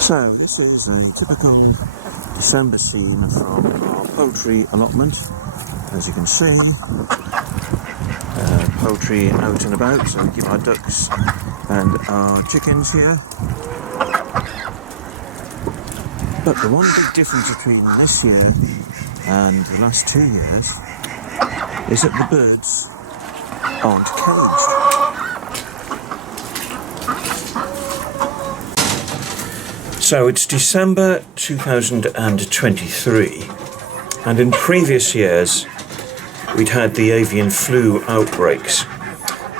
So this is a typical December scene from our poultry allotment. As you can see, poultry out and about, so we keep our ducks and our chickens here. But the one big difference between this year and the last 2 years is that the birds aren't caged. So it's December 2023, and in previous years we'd had the avian flu outbreaks,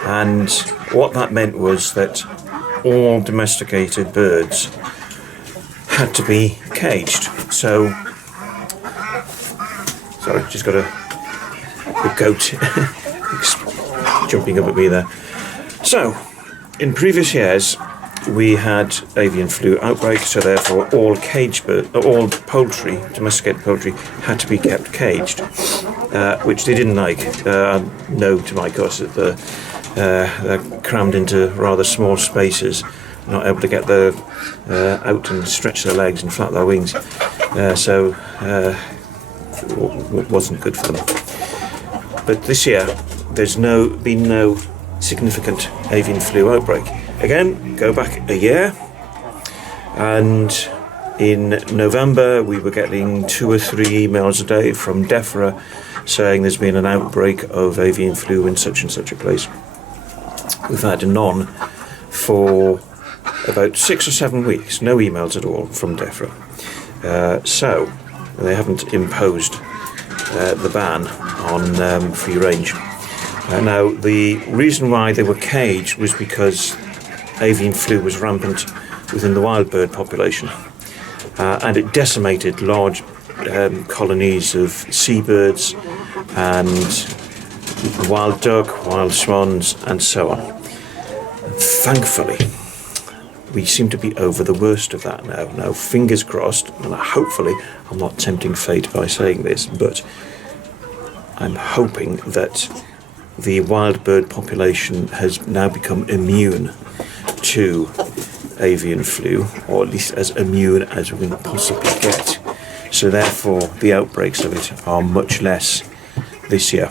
and what that meant was that all domesticated birds had to be caged. So, sorry, just got a goat jumping up at me there. So, in previous years we had avian flu outbreak, so therefore all poultry, domesticated poultry, had to be kept caged, which they didn't like. No, to my cost, that they're crammed into rather small spaces, not able to get out and stretch their legs and flap their wings, so it wasn't good for them. But this year there's been no significant avian flu outbreak. Again, go back a year, and in November we were getting 2 or 3 emails a day from DEFRA saying there's been an outbreak of avian flu in such and such a place. We've had none for about 6 or 7 weeks, no emails at all from DEFRA. So they haven't imposed the ban on free range. Now, the reason why they were caged was because avian flu was rampant within the wild bird population, and it decimated large colonies of seabirds and wild duck, wild swans, and so on. And thankfully, we seem to be over the worst of that now. Now, fingers crossed, and hopefully, I'm not tempting fate by saying this, but I'm hoping that the wild bird population has now become immune to avian flu, or at least as immune as we can possibly get. So therefore, the outbreaks of it are much less this year.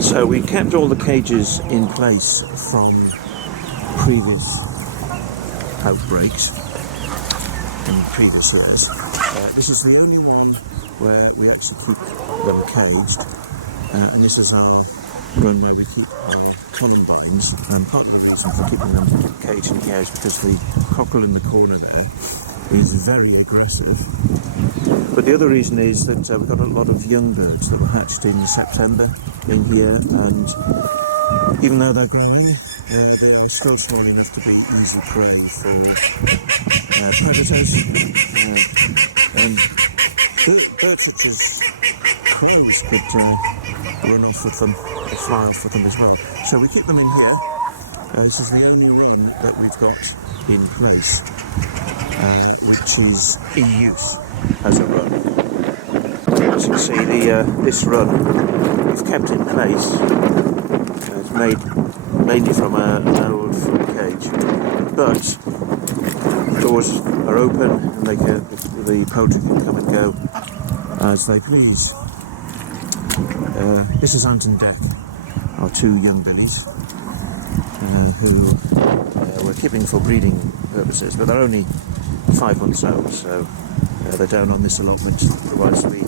So we kept all the cages in place from previous outbreaks in previous years. This is the only one where we actually keep them caged. And this is our run where we keep our columbines, and part of the reason for keeping them caged in here is because the cockerel in the corner there is very aggressive. But the other reason is that we've got a lot of young birds that were hatched in September in here, and even though they're growing, they are still small enough to be easy prey for predators, and birds such as crows could run off with them or fly off with them as well. So we keep them in here. This is the only run that we've got in place, which is in use as a run. As you can see, this run we've kept in place. It's made mainly from an old fruit cage, but doors are open and the poultry can come and go as they please. This is Ant and Deck, our 2 young billies, who we're keeping for breeding purposes, but they're only 5 months old, so they're down on this allotment, otherwise we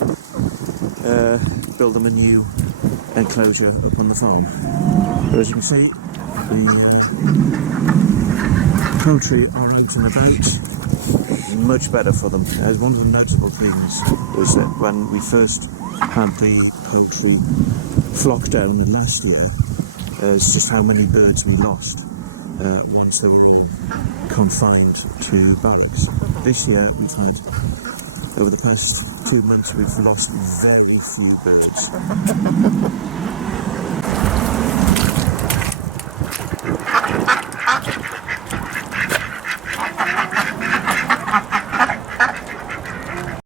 build them a new enclosure up on the farm. But as you can see, the poultry are out and about, much better for them. One of the notable things was that when we first had the poultry flockdown last year, it's just how many birds we lost once they were all confined to barracks. This year we've had, over the past 2 months, we've lost very few birds.